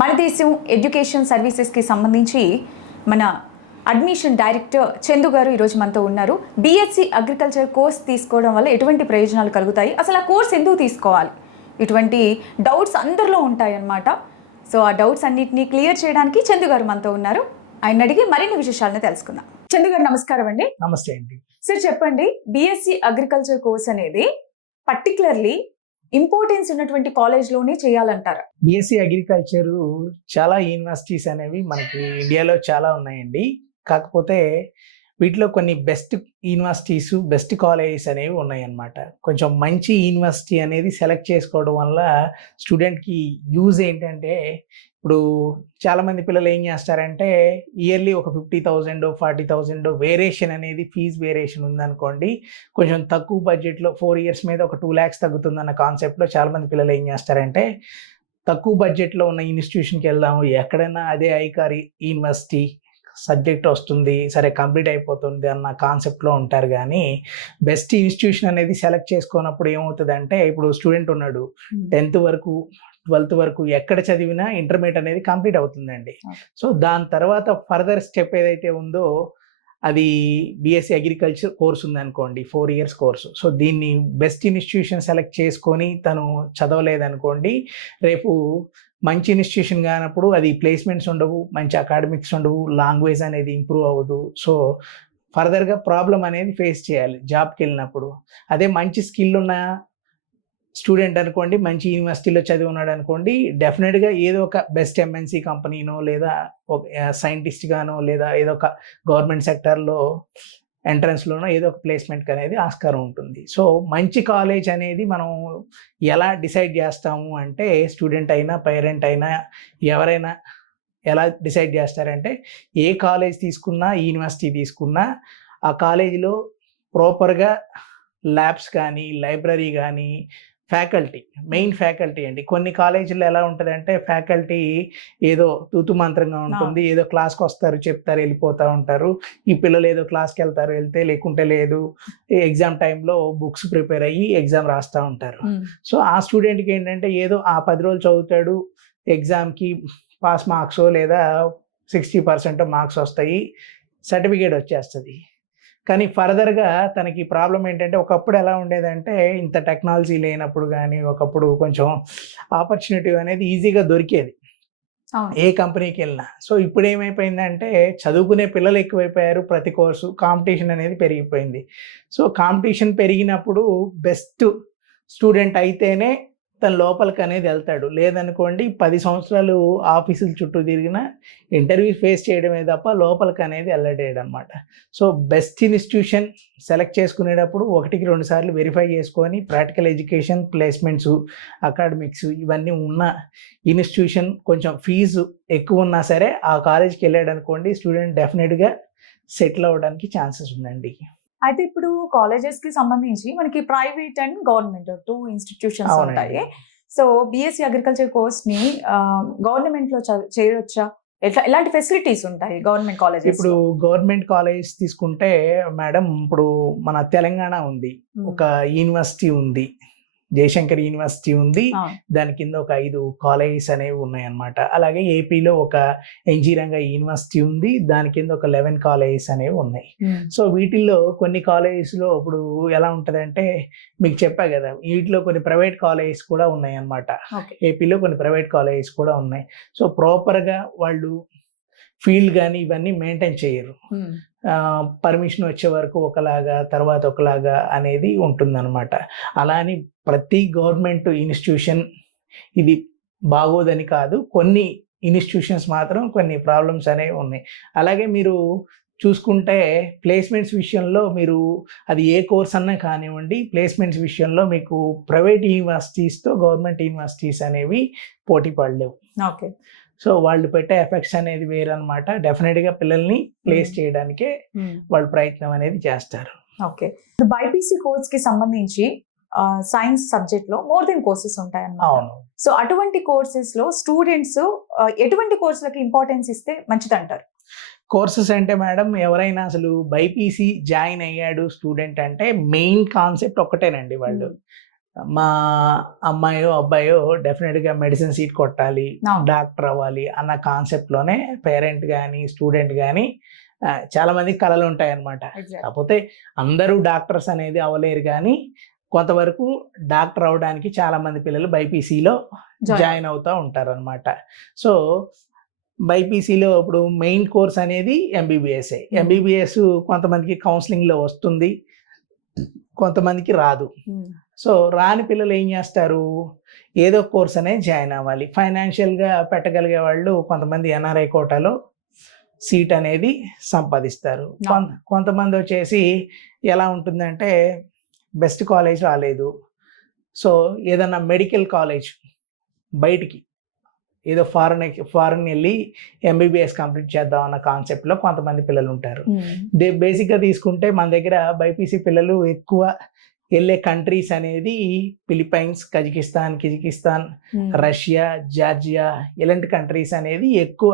మన దేశం ఎడ్యుకేషన్ సర్వీసెస్కి సంబంధించి మన అడ్మిషన్ డైరెక్టర్ చందు గారు ఈరోజు మనతో ఉన్నారు. బీఎస్సీ అగ్రికల్చర్ కోర్స్ తీసుకోవడం వల్ల ఎటువంటి ప్రయోజనాలు కలుగుతాయి, అసలు ఆ కోర్స్ ఎందుకు తీసుకోవాలి, ఇటువంటి డౌట్స్ అందరిలో ఉంటాయన్నమాట. సో ఆ డౌట్స్ అన్నిటినీ క్లియర్ చేయడానికి చందు గారు మనతో ఉన్నారు. ఆయన అడిగి మరిన్ని విశేషాలను తెలుసుకుందాం. చందు గారు నమస్కారం అండి. నమస్తే అండి. సార్ చెప్పండి, బీఎస్సీ అగ్రికల్చర్ కోర్స్ అనేది పర్టికులర్లీ ఇంపార్టెన్స్ ఉన్నటువంటి కాలేజ్లోనే చేయాలంటారా? బీఎస్సీ అగ్రికల్చర్ చాలా యూనివర్సిటీస్ అనేవి మనకి ఇండియాలో చాలా ఉన్నాయండి. కాకపోతే వీటిలో కొన్ని బెస్ట్ యూనివర్సిటీస్, బెస్ట్ కాలేజెస్ అనేవి ఉన్నాయన్నమాట. కొంచెం మంచి యూనివర్సిటీ అనేది సెలెక్ట్ చేసుకోవడం వల్ల స్టూడెంట్కి యూజ్ ఏంటంటే, ఇప్పుడు చాలామంది పిల్లలు ఏం చేస్తారంటే ఇయర్లీ ఒక 50,000 40,000 వేరియేషన్ అనేది ఫీజు వేరియేషన్ ఉందనుకోండి, కొంచెం తక్కువ బడ్జెట్లో 4 years మీద ఒక 2 lakhs తగ్గుతుందన్న కాన్సెప్ట్లో చాలామంది పిల్లలు ఏం చేస్తారంటే తక్కువ బడ్జెట్లో ఉన్న ఇన్స్టిట్యూషన్కి వెళ్దాము, ఎక్కడైనా అదే ఐకార్ యూనివర్సిటీ సబ్జెక్ట్ వస్తుంది, సరే కంప్లీట్ అయిపోతుంది అన్న కాన్సెప్ట్లో ఉంటారు. కానీ బెస్ట్ ఇన్స్టిట్యూషన్ అనేది సెలెక్ట్ చేసుకున్నప్పుడు ఏమవుతుందంటే, ఇప్పుడు స్టూడెంట్ ఉన్నాడు 10th వరకు 12th వరకు ఎక్కడ చదివినా ఇంటర్మీడియట్ అనేది కంప్లీట్ అవుతుందండి. సో దాని తర్వాత ఫర్దర్ స్టెప్ ఏదైతే ఉందో అది బీఎస్సీ అగ్రికల్చర్ కోర్స్ ఉందనుకోండి, 4 years కోర్సు. సో దీన్ని బెస్ట్ ఇన్స్టిట్యూషన్ సెలెక్ట్ చేసుకొని తను చదవలేదనుకోండి, రేపు మంచి ఇన్స్టిట్యూషన్ కానప్పుడు అది ప్లేస్మెంట్స్ ఉండవు, మంచి అకాడమిక్స్ ఉండవు, లాంగ్వేజ్ అనేది ఇంప్రూవ్ అవ్వదు. సో ఫర్దర్గా ప్రాబ్లం అనేది ఫేస్ చేయాలి జాబ్కి వెళ్ళినప్పుడు. అదే మంచి స్కిల్ ఉన్న స్టూడెంట్ అనుకోండి, మంచి యూనివర్సిటీలో చదివి ఉన్నాడు అనుకోండి, డెఫినెట్గా ఏదో ఒక బెస్ట్ ఎంఎన్సీ కంపెనీనో లేదా ఒక సైంటిస్ట్గానో లేదా ఏదో ఒక గవర్నమెంట్ సెక్టర్లో ఎంట్రన్స్లోనో ఏదో ఒక ప్లేస్మెంట్కి అనేది ఆస్కారం ఉంటుంది. సో మంచి కాలేజ్ అనేది మనం ఎలా డిసైడ్ చేస్తాము అంటే, స్టూడెంట్ అయినా పేరెంట్ అయినా ఎవరైనా ఎలా డిసైడ్ చేస్తారంటే, ఏ కాలేజ్ తీసుకున్నా యూనివర్సిటీ తీసుకున్నా ఆ కాలేజీలో ప్రాపర్గా ల్యాబ్స్ కానీ లైబ్రరీ కానీ ఫ్యాకల్టీ, మెయిన్ ఫ్యాకల్టీ అండి. కొన్ని కాలేజీల్లో ఎలా ఉంటుందంటే ఫ్యాకల్టీ ఏదో తూతు మంత్రంగా ఉంటుంది, ఏదో క్లాస్కి వస్తారు చెప్తారు వెళ్ళిపోతూ ఉంటారు, ఈ పిల్లలు ఏదో క్లాస్కి వెళ్తారు వెళ్తే లేకుంటే లేదు, ఎగ్జామ్ టైంలో బుక్స్ ప్రిపేర్ అయ్యి ఎగ్జామ్ రాస్తూ ఉంటారు. సో ఆ స్టూడెంట్కి ఏంటంటే ఏదో ఆ 10 రోజులు చదువుతాడు, ఎగ్జామ్కి పాస్ మార్క్స్ లేదా 60% మార్క్స్ వస్తాయి, సర్టిఫికేట్ వచ్చేస్తుంది. కానీ ఫర్దర్గా తనకి ప్రాబ్లం ఏంటంటే, ఒకప్పుడు ఎలా ఉండేదంటే ఇంత టెక్నాలజీ లేనప్పుడు కానీ ఒకప్పుడు కొంచెం ఆపర్చునిటీ అనేది ఈజీగా దొరికేది ఏ కంపెనీకి వెళ్ళినా. సో ఇప్పుడు ఏమైపోయిందంటే చదువుకునే పిల్లలు ఎక్కువైపోయారు, ప్రతి కోర్సు కాంపిటీషన్ అనేది పెరిగిపోయింది. సో కాంపిటీషన్ పెరిగినప్పుడు బెస్ట్ స్టూడెంట్ అయితేనే తన లోపలికి అనేది వెళ్తాడు. లేదనుకోండి 10 సంవత్సరాలు ఆఫీసుల చుట్టూ తిరిగినా ఇంటర్వ్యూ ఫేస్ చేయడమే తప్ప లోపలికి అనేది వెళ్ళలేడు అనమాట. సో బెస్ట్ ఇన్స్టిట్యూషన్ సెలెక్ట్ చేసుకునేటప్పుడు 1-2 సార్లు వెరిఫై చేసుకొని ప్రాక్టికల్ ఎడ్యుకేషన్, ప్లేస్మెంట్స్, అకాడమిక్స్ ఇవన్నీ ఉన్న ఇన్స్టిట్యూషన్ కొంచెం ఫీజు ఎక్కువ ఉన్నా సరే ఆ కాలేజ్కి వెళ్ళాడు అనుకోండి, స్టూడెంట్ డెఫినెట్గా సెటిల్ అవ్వడానికి ఛాన్సెస్ ఉందండి. అయితే ఇప్పుడు కాలేజెస్ కి సంబంధించి మనకి ప్రైవేట్ అండ్ గవర్నమెంట్ 2 ఇన్స్టిట్యూషన్స్ ఉంటాయి. సో బీఎస్సీ అగ్రికల్చర్ కోర్స్ ని గవర్నమెంట్ లో చేయొచ్చా? ఎలాంటి ఫెసిలిటీస్ ఉంటాయి గవర్నమెంట్ కాలేజెస్? ఇప్పుడు గవర్నమెంట్ కాలేజ్ తీసుకుంటే మేడం, ఇప్పుడు మన తెలంగాణ ఉంది, ఒక యూనివర్సిటీ ఉంది, జయశంకర్ యూనివర్సిటీ ఉంది, దాని కింద ఒక 5 కాలేజెస్ అనేవి ఉన్నాయన్నమాట. అలాగే ఏపీలో ఒక ఎన్జీ రంగా యూనివర్సిటీ ఉంది, దాని కింద ఒక 11 కాలేజెస్ అనేవి ఉన్నాయి. సో వీటిల్లో కొన్ని కాలేజెస్లో ఇప్పుడు ఎలా ఉంటుందంటే, మీకు చెప్పా కదా, వీటిలో కొన్ని ప్రైవేట్ కాలేజెస్ కూడా ఉన్నాయి అన్నమాట. ఏపీలో కొన్ని ప్రైవేట్ కాలేజెస్ కూడా ఉన్నాయి. సో ప్రాపర్గా వాళ్ళు ఫీల్డ్ కానీ ఇవన్నీ మెయింటైన్ చేయరు. పర్మిషన్ వచ్చే వరకు ఒకలాగా, తర్వాత ఒకలాగా అనేది ఉంటుందన్నమాట. అలా అని ప్రతి గవర్నమెంట్ ఇన్స్టిట్యూషన్ ఇది బాగోదని కాదు, కొన్ని ఇన్స్టిట్యూషన్స్ మాత్రం కొన్ని ప్రాబ్లమ్స్ అనేవి ఉన్నాయి. అలాగే మీరు చూసుకుంటే ప్లేస్మెంట్స్ విషయంలో మీరు అది ఏ కోర్స్ అన్నా కానివ్వండి, ప్లేస్మెంట్స్ విషయంలో మీకు ప్రైవేట్ యూనివర్సిటీస్తో గవర్నమెంట్ యూనివర్సిటీస్ అనేవి పోటీ పడలేవు. ఓకే. సో వాళ్ళు పెట్టే ఎఫెక్ట్స్ అనేది వేరనమాట. డెఫినెట్గా పిల్లల్ని ప్లేస్ చేయడానికే వాళ్ళు ప్రయత్నం అనేది చేస్తారు. ఓకే. బైపీసీ కోర్స్ కి సంబంధించి సైన్స్ సబ్జెక్ట్ లో మోర్ దెన్ కోర్సెస్ ఉంటాయన్నమాట. అవును. సో అటువంటి కోర్సెస్ లో స్టూడెంట్స్ ఎటువంటి కోర్సులకి ఇంపార్టెన్స్ ఇస్తే మంచిదంటారు? కోర్సెస్ అంటే మేడం, ఎవరైనా అసలు బైపీసీ జాయిన్ అయ్యాడు స్టూడెంట్ అంటే మెయిన్ కాన్సెప్ట్ ఒక్కటేనండి, వాళ్ళు మా అమ్మాయో అబ్బాయో డెఫినెట్గా మెడిసిన్ సీట్ కొట్టాలి, అవును. డాక్టర్ అవ్వాలి అన్న కాన్సెప్ట్లోనే పేరెంట్ కానీ స్టూడెంట్ కానీ చాలా మందికి కళలు ఉంటాయన్నమాట. కాకపోతే అందరూ డాక్టర్స్ అనేది అవ్వలేరు, కానీ కొంతవరకు డాక్టర్ అవడానికి చాలా మంది పిల్లలు బైపీసీలో జాయిన్ అవుతూ ఉంటారు అనమాట. సో బైపీసీలో ఇప్పుడు మెయిన్ కోర్స్ అనేది ఎంబీబీఎస్ఏ. ఎంబీబీఎస్ కొంతమందికి కౌన్సిలింగ్లో వస్తుంది, కొంతమందికి రాదు. సో రాని పిల్లలు ఏం చేస్తారు, ఏదో కోర్స్ అనేది జాయిన్ అవ్వాలి. ఫైనాన్షియల్గా పెట్టగలిగే వాళ్ళు కొంతమంది ఎన్ఆర్ఐ కోటాలో సీట్ అనేది సంపాదిస్తారు. కొంతమంది వచ్చేసి ఎలా ఉంటుందంటే బెస్ట్ కాలేజ్ రాలేదు, సో ఏదన్నా మెడికల్ కాలేజ్ బయటికి ఏదో ఫారెన్ వెళ్ళి ఎంబీబీఎస్ కంప్లీట్ చేద్దాం అన్న కాన్సెప్ట్లో కొంతమంది పిల్లలు ఉంటారు. బేసిక్గా తీసుకుంటే మన దగ్గర బైపీసీ పిల్లలు ఎక్కువ వెళ్ళే కంట్రీస్ అనేది ఫిలిప్పైన్స్, కిజికిస్తాన్, రష్యా, జార్జియా ఇలాంటి కంట్రీస్ అనేది ఎక్కువ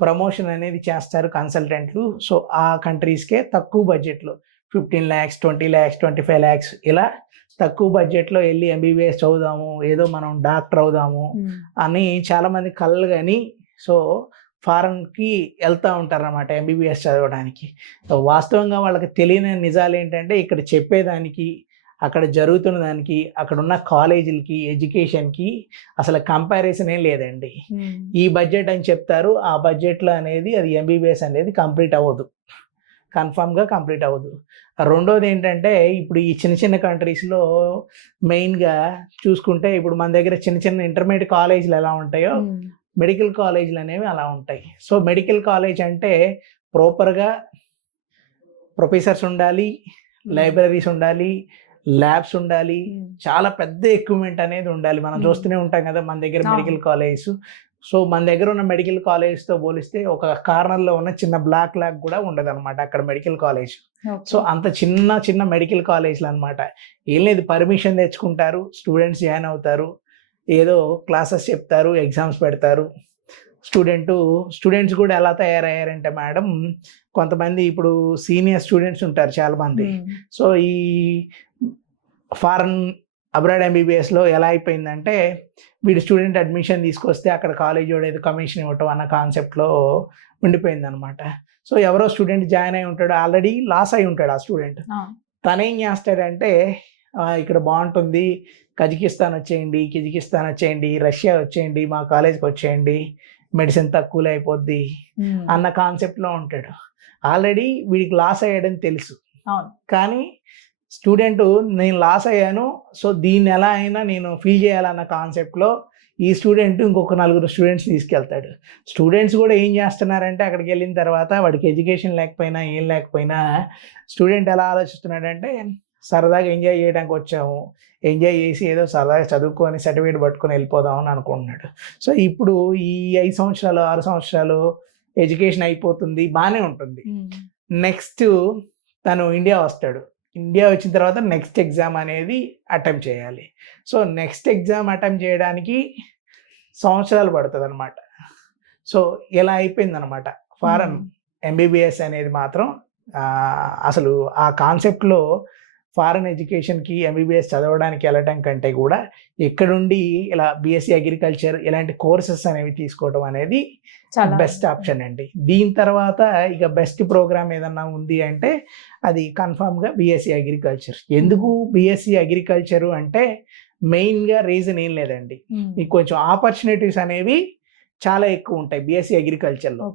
ప్రమోషన్ అనేది చేస్తారు కన్సల్టెంట్లు. సో ఆ కంట్రీస్కే తక్కువ బడ్జెట్లో 15 lakhs, 20 lakhs, 25 lakhs ఇలా తక్కువ బడ్జెట్లో వెళ్ళి ఎంబీబీఎస్ చదువుదాము, ఏదో మనం డాక్టర్ అవుదాము అని చాలామంది కళ్ళు. కానీ సో ఫారెన్కి వెళ్తూ ఉంటారు అన్నమాట ఎంబీబీఎస్ చదవడానికి. వాస్తవంగా వాళ్ళకి తెలియని నిజాలు ఏంటంటే ఇక్కడ చెప్పేదానికి, అక్కడ జరుగుతున్న దానికి, అక్కడ ఉన్న కాలేజీలకి, ఎడ్యుకేషన్కి అసలు కంపారిజన్ ఏం లేదండి. ఈ బడ్జెట్ అని చెప్తారు, ఆ బడ్జెట్లో అనేది అది ఎంబీబీఎస్ అనేది కంప్లీట్ అవ్వదు, కన్ఫామ్గా కంప్లీట్ అవ్వదు. రెండోది ఏంటంటే ఇప్పుడు ఈ చిన్న చిన్న కంట్రీస్లో మెయిన్గా చూసుకుంటే ఇప్పుడు మన దగ్గర చిన్న చిన్న ఇంటర్మీడియట్ కాలేజీలు ఎలా ఉంటాయో మెడికల్ కాలేజీలు అనేవి అలా ఉంటాయి. సో మెడికల్ కాలేజ్ అంటే ప్రాపర్గా ప్రొఫెసర్స్ ఉండాలి, లైబ్రరీస్ ఉండాలి, ల్యాబ్స్ ఉండాలి, చాలా పెద్ద ఎక్విప్మెంట్ అనేది ఉండాలి. మనం చూస్తూనే ఉంటాం కదా మన దగ్గర మెడికల్ కాలేజ్. సో మన దగ్గర ఉన్న మెడికల్ కాలేజ్తో పోలిస్తే ఒక కార్నర్లో ఉన్న చిన్న బ్లాక్ లాగ్ కూడా ఉండదు అనమాట అక్కడ మెడికల్ కాలేజ్. సో అంత చిన్న చిన్న మెడికల్ కాలేజ్లు అనమాట. ఏం లేదు, పర్మిషన్ తెచ్చుకుంటారు, స్టూడెంట్స్ జాయిన్ అవుతారు, ఏదో క్లాసెస్ చెప్తారు, ఎగ్జామ్స్ పెడతారు. స్టూడెంట్స్ కూడా ఎలా తయారయ్యారంటే మేడం, కొంతమంది ఇప్పుడు సీనియర్ స్టూడెంట్స్ ఉంటారు చాలామంది. సో ఈ ఫారెన్ అబ్రాడ్ ఎంబీబీఎస్లో ఎలా అయిపోయిందంటే వీడు స్టూడెంట్ అడ్మిషన్ తీసుకొస్తే అక్కడ కాలేజ్ వాడు ఏదో కమిషన్ ఇవ్వటం అన్న కాన్సెప్ట్లో ఉండిపోయింది అనమాట. సో ఎవరో స్టూడెంట్ జాయిన్ అయి ఉంటాడు, ఆల్రెడీ లాస్ అయి ఉంటాడు ఆ స్టూడెంట్. తనేం చేస్తాడంటే ఇక్కడ బాగుంటుంది, కిజికిస్తాన్ వచ్చేయండి, రష్యా వచ్చేయండి, మా కాలేజ్కి వచ్చేయండి, మెడిసిన్ తక్కువలో అయిపోద్ది అన్న కాన్సెప్ట్లో ఉంటాడు. ఆల్రెడీ వీడికి లాస్ అయ్యాడని తెలుసు, కానీ స్టూడెంట్ నేను లాస్ అయ్యాను, సో దీన్ని ఎలా అయినా నేను ఫీల్ చేయాలన్న కాన్సెప్ట్లో ఈ స్టూడెంట్ ఇంకొక 4 స్టూడెంట్స్ తీసుకెళ్తాడు. స్టూడెంట్స్ కూడా ఏం చేస్తున్నారంటే అక్కడికి వెళ్ళిన తర్వాత వాడికి ఎడ్యుకేషన్ లేకపోయినా ఏం లేకపోయినా స్టూడెంట్ ఎలా ఆలోచిస్తున్నాడంటే సరదాగా ఎంజాయ్ చేయడానికి వచ్చాము, ఎంజాయ్ చేసి ఏదో సరదాగా చదువుకొని సర్టిఫికేట్ పట్టుకొని వెళ్ళిపోదామని అనుకుంటున్నాడు. సో ఇప్పుడు ఈ 5 సంవత్సరాలు 6 సంవత్సరాలు ఎడ్యుకేషన్ అయిపోతుంది, బాగానే ఉంటుంది. నెక్స్ట్ తను ఇండియా వస్తాడు. ఇండియా వచ్చిన తర్వాత నెక్స్ట్ ఎగ్జామ్ అనేది అటెంప్ట్ చేయాలి. సో నెక్స్ట్ ఎగ్జామ్ అటెంప్ట్ చేయడానికి సంవత్సరాలు పడుతుంది అనమాట. సో ఇలా అయిపోయిందనమాట ఫారెన్ ఎంబీబీఎస్ అనేది మాత్రం. అసలు ఆ కాన్సెప్ట్లో ఫారెన్ ఎడ్యుకేషన్కి ఎంబీబీఎస్ చదవడానికి వెళ్ళటం కంటే కూడా ఇక్కడుండి ఇలా బీఎస్సీ అగ్రికల్చర్ ఇలాంటి కోర్సెస్ అనేవి తీసుకోవడం అనేది బెస్ట్ ఆప్షన్ అండి. దీని తర్వాత ఇక బెస్ట్ ప్రోగ్రామ్ ఏదన్నా ఉంది అంటే అది కన్ఫామ్గా బీఎస్సీ అగ్రికల్చర్. ఎందుకు బీఎస్సీ అగ్రికల్చరు అంటే మెయిన్గా రీజన్ ఏం లేదండి, మీకు కొంచెం ఆపర్చునిటీస్ అనేవి చాలా ఎక్కువ ఉంటాయి బీఎస్సీ అగ్రికల్చర్లో.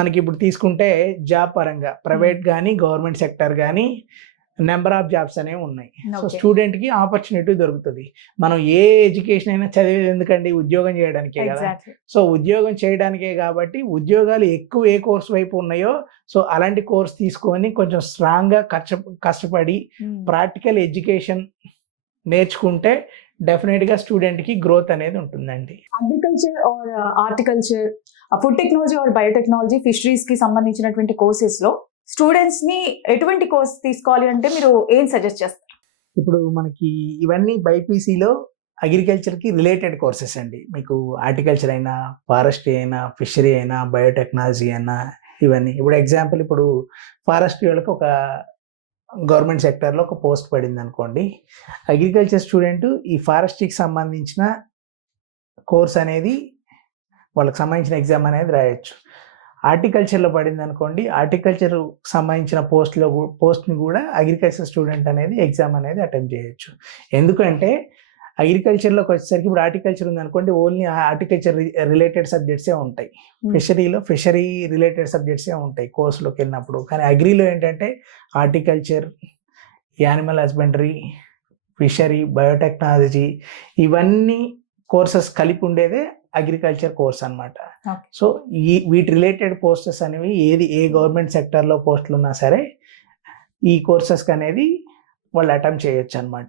మనకి ఇప్పుడు తీసుకుంటే జాబ్ పరంగా ప్రైవేట్ కానీ గవర్నమెంట్ సెక్టర్ కానీ నెంబర్ ఆఫ్ జాబ్స్ అనేవి ఉన్నాయి. సో స్టూడెంట్కి ఆపర్చునిటీ దొరుకుతుంది. మనం ఏ ఎడ్యుకేషన్ అయినా చదివేది ఎందుకండి, ఉద్యోగం చేయడానికే కదా. సో ఉద్యోగం చేయడానికే కాబట్టి ఉద్యోగాలు ఎక్కువ ఏ కోర్స్ వైపు ఉన్నాయో సో అలాంటి కోర్స్ తీసుకొని కొంచెం స్ట్రాంగ్గా కష్టపడి ప్రాక్టికల్ ఎడ్యుకేషన్ నేర్చుకుంటే డెఫినెట్గా స్టూడెంట్కి గ్రోత్ అనేది ఉంటుందండి. Agriculture or horticulture, food technology or biotechnology, ఫిషరీస్కి సంబంధించినటువంటి కోర్సెస్లో స్టూడెంట్స్ని ఎటువంటి కోర్స్ తీసుకోవాలి అంటే మీరు ఏం సజెస్ట్ చేస్తారు? ఇప్పుడు మనకి ఇవన్నీ బైపీసీలో అగ్రికల్చర్కి రిలేటెడ్ కోర్సెస్ అండి. మీకు హార్టికల్చర్ అయినా, ఫారెస్ట్రీ అయినా, ఫిషరీ అయినా, బయోటెక్నాలజీ అయినా ఇవన్నీ. ఇప్పుడు ఎగ్జాంపుల్ ఇప్పుడు ఫారెస్ట్రీ వాళ్ళకి ఒక గవర్నమెంట్ సెక్టర్లో ఒక పోస్ట్ పడింది అనుకోండి, అగ్రికల్చర్ స్టూడెంట్ ఈ ఫారెస్ట్రీకి సంబంధించిన కోర్స్ అనేది వాళ్ళకి సంబంధించిన ఎగ్జామ్ అనేది రాయొచ్చు. హార్టికల్చర్లో పడింది అనుకోండి, హార్టికల్చర్ సంబంధించిన పోస్ట్ని కూడా అగ్రికల్చర్ స్టూడెంట్ అనేది ఎగ్జామ్ అనేది అటెంప్ట్ చేయొచ్చు. ఎందుకంటే అగ్రికల్చర్లోకి వచ్చేసరికి ఇప్పుడు హార్టికల్చర్ ఉంది అనుకోండి, ఓన్లీ హార్టికల్చర్ రిలేటెడ్ సబ్జెక్ట్సే ఉంటాయి. ఫిషరీ రిలేటెడ్ సబ్జెక్ట్సే ఉంటాయి కోర్సులోకి వెళ్ళినప్పుడు. కానీ అగ్రిలో ఏంటంటే horticulture, animal husbandry, fishery, biotechnology ఇవన్నీ కోర్సెస్ కలిపి ఉండేదే అగ్రికల్చర్ కోర్స్ అనమాట. సో వీటి రిలేటెడ్ పోస్టెస్ అనేవి ఏ గవర్నమెంట్ సెక్టర్లో పోస్టులు ఉన్నా సరే ఈ కోర్సెస్కి అనేది వాళ్ళు అటెంప్ట్ చేయొచ్చు అనమాట.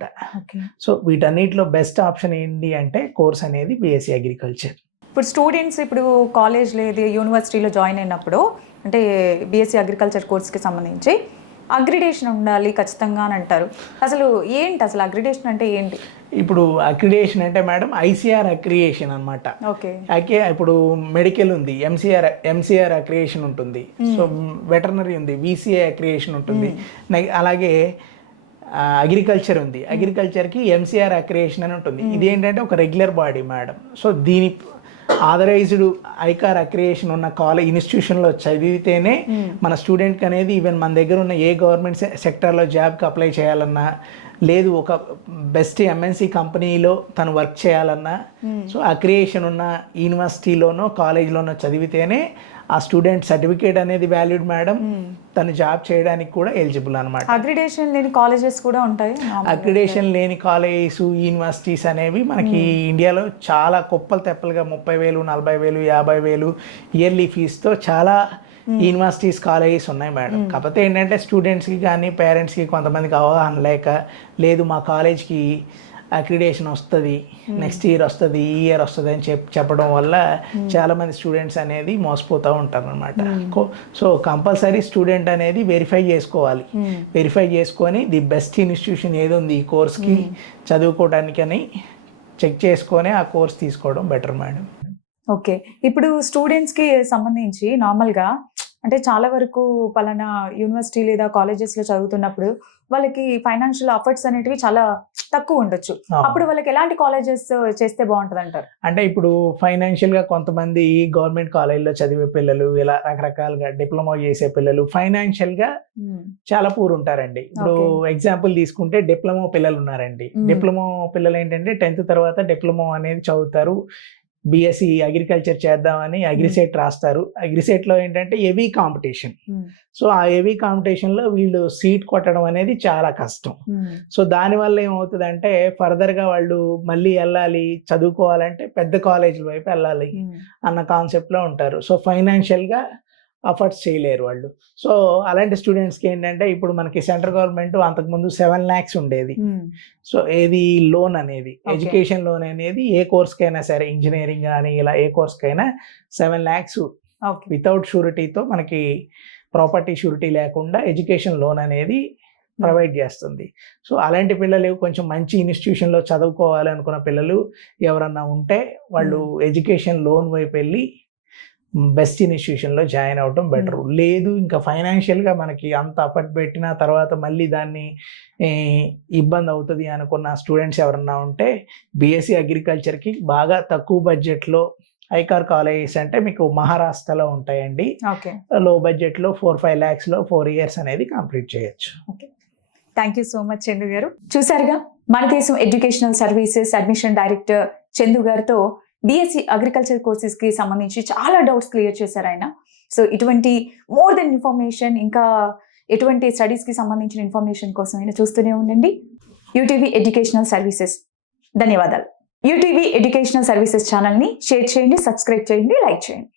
సో వీటన్నిటిలో బెస్ట్ ఆప్షన్ ఏంటి అంటే కోర్స్ అనేది బీఎస్సీ అగ్రికల్చర్. ఇప్పుడు స్టూడెంట్స్ ఇప్పుడు కాలేజ్ లేదు యూనివర్సిటీలో జాయిన్ అయినప్పుడు అంటే బీఎస్సీ అగ్రికల్చర్ కోర్స్కి సంబంధించి అగ్రిడేషన్ ఉండాలి ఖచ్చితంగా అని అంటారు. అసలు ఏంటి అసలు అగ్రిడేషన్ అంటే ఏంటి? ఇప్పుడు అక్రిడేషన్ అంటే మేడం ఐసీఆర్ అక్రియేషన్ అనమాట. ఇప్పుడు మెడికల్ ఉంది, ఎంసీఆర్ అక్రియేషన్ ఉంటుంది. సో వెటర్నరీ ఉంది, విసిఏ అక్రియేషన్ ఉంటుంది. అలాగే అగ్రికల్చర్ ఉంది, అగ్రికల్చర్కి ఎంసీఆర్ అక్రియేషన్ అని ఉంటుంది. ఇది ఏంటంటే ఒక రెగ్యులర్ బాడీ మేడం. సో దీని ఆథరైజ్డ్ ఐకార్ అక్రియేషన్ ఉన్న కాలేజ్ ఇన్స్టిట్యూషన్లో చదివితేనే మన స్టూడెంట్కి అనేది ఈవెన్ మన దగ్గర ఉన్న ఏ గవర్నమెంట్ సెక్టర్లో జాబ్కి అప్లై చేయాలన్నా, లేదు ఒక బెస్ట్ ఎంఎన్సీ కంపెనీలో తను వర్క్ చేయాలన్నా, సో అక్రియేషన్ ఉన్న యూనివర్సిటీలోనో కాలేజ్లోనో చదివితేనే ఆ స్టూడెంట్ సర్టిఫికేట్ అనేది వాల్యూడ్ మేడం. తను జాబ్ చేయడానికి కూడా ఎలిజిబుల్ అనమాట. అగ్రిడేషన్ లేని కాలేజెస్ కూడా ఉంటాయి. అగ్రిడేషన్ లేని కాలేజెస్, యూనివర్సిటీస్ అనేవి మనకి ఇండియాలో చాలా కుప్పలు తెప్పలుగా 30,000, 40,000, 50,000 ఇయర్లీ ఫీజుతో చాలా యూనివర్సిటీస్, కాలేజెస్ ఉన్నాయి మేడం. కాకపోతే ఏంటంటే స్టూడెంట్స్కి కానీ పేరెంట్స్కి కొంతమందికి అవగాహన లేక, లేదు మా కాలేజ్కి అక్రిడేషన్ వస్తుంది, నెక్స్ట్ ఇయర్ వస్తుంది, ఈ ఇయర్ వస్తుంది అని చెప్పడం వల్ల చాలామంది స్టూడెంట్స్ అనేది మోసపోతూ ఉంటారు అనమాట. సో కంపల్సరీ స్టూడెంట్ అనేది వెరిఫై చేసుకోవాలి. వెరిఫై చేసుకొని ది బెస్ట్ ఇన్స్టిట్యూషన్ ఏది ఉంది ఈ కోర్స్కి చదువుకోవడానికి అని చెక్ చేసుకొని ఆ కోర్స్ తీసుకోవడం బెటర్ మేడం. ఓకే, ఇప్పుడు స్టూడెంట్స్కి సంబంధించి నార్మల్గా అంటే చాలా వరకు పలానా యూనివర్సిటీ లేదా కాలేజెస్లో చదువుతున్నప్పుడు వాళ్ళకి ఫైనాన్షియల్ అఫర్ట్స్ అనేటివి చాలా తక్కువ ఉండొచ్చు. అప్పుడు వాళ్ళకి ఎలాంటి కాలేజెస్ చేస్తే బాగుంటుంది అంటారు? అంటే ఇప్పుడు ఫైనాన్షియల్గా కొంతమంది గవర్నమెంట్ కాలేజ్లో చదివే పిల్లలు, ఇలా రకరకాలుగా డిప్లొమా చేసే పిల్లలు ఫైనాన్షియల్గా చాలా పూర్ ఉంటారండి. ఇప్పుడు ఎగ్జాంపుల్ తీసుకుంటే డిప్లొమా పిల్లలు ఉన్నారండి. డిప్లొమా పిల్లలు ఏంటంటే 10th తర్వాత డిప్లొమా అనేది చదువుతారు. బీఎస్సీ అగ్రికల్చర్ చేద్దామని అగ్రిసెట్ రాస్తారు. అగ్రిసెట్లో ఏంటంటే హెవీ కాంపిటీషన్. సో ఆ హెవీ కాంపిటీషన్లో వీళ్ళు సీట్ కొట్టడం అనేది చాలా కష్టం. సో దానివల్ల ఏమవుతుందంటే ఫర్దర్గా వాళ్ళు మళ్ళీ వెళ్ళాలి, చదువుకోవాలంటే పెద్ద కాలేజీల వైపు వెళ్ళాలి అన్న కాన్సెప్ట్లో ఉంటారు. సో ఫైనాన్షియల్గా అఫర్ట్స్ చేయలేరు వాళ్ళు. సో అలాంటి స్టూడెంట్స్కి ఏంటంటే ఇప్పుడు మనకి సెంట్రల్ గవర్నమెంట్ అంతకుముందు 7 lakhs ఉండేది. సో ఏది లోన్ అనేది, ఎడ్యుకేషన్ లోన్ అనేది ఏ కోర్స్కైనా సరే, ఇంజనీరింగ్ కానీ ఇలా ఏ కోర్స్కైనా 7 lakhs వితౌట్ షూరిటీతో, మనకి ప్రాపర్టీ షూరిటీ లేకుండా ఎడ్యుకేషన్ లోన్ అనేది ప్రొవైడ్ చేస్తుంది. సో అలాంటి పిల్లలు కొంచెం మంచి ఇన్స్టిట్యూషన్లో చదువుకోవాలి అనుకున్న పిల్లలు ఎవరన్నా ఉంటే వాళ్ళు ఎడ్యుకేషన్ లోన్ వైపు వెళ్ళి బెస్ట్ ఇన్స్టిట్యూషన్లో జాయిన్ అవ్వడం బెటర్. లేదు ఇంకా ఫైనాన్షియల్గా మనకి అంత అఫర్ట్ పెట్టిన తర్వాత మళ్ళీ దాన్ని ఇబ్బంది అవుతుంది అనుకున్న స్టూడెంట్స్ ఎవరన్నా ఉంటే బీఎస్సీ అగ్రికల్చర్కి బాగా తక్కువ బడ్జెట్లో ఐకార్ కాలేజెస్ అంటే మీకు మహారాష్ట్రలో ఉంటాయండి. లో బడ్జెట్లో 4-5 lakhsలో 4 years అనేది కంప్లీట్ చేయొచ్చు. Thank you so much Chandu గారు. చూసారుగా మన దేశం educational services admission director Chandu గారితో బీఎస్సీ అగ్రికల్చర్ కోర్సెస్కి సంబంధించి చాలా డౌట్స్ క్లియర్ చేశారు ఆయన. సో ఇటువంటి మోర్ దెన్ ఇన్ఫర్మేషన్, ఇంకా ఎటువంటి స్టడీస్కి సంబంధించిన ఇన్ఫర్మేషన్ కోసం అయినా చూస్తూనే ఉండండి యూటీవీ ఎడ్యుకేషనల్ సర్వీసెస్. ధన్యవాదాలు. యూటీవీ ఎడ్యుకేషనల్ సర్వీసెస్ ఛానల్ని షేర్ చేయండి, సబ్స్క్రైబ్ చేయండి, లైక్ చేయండి.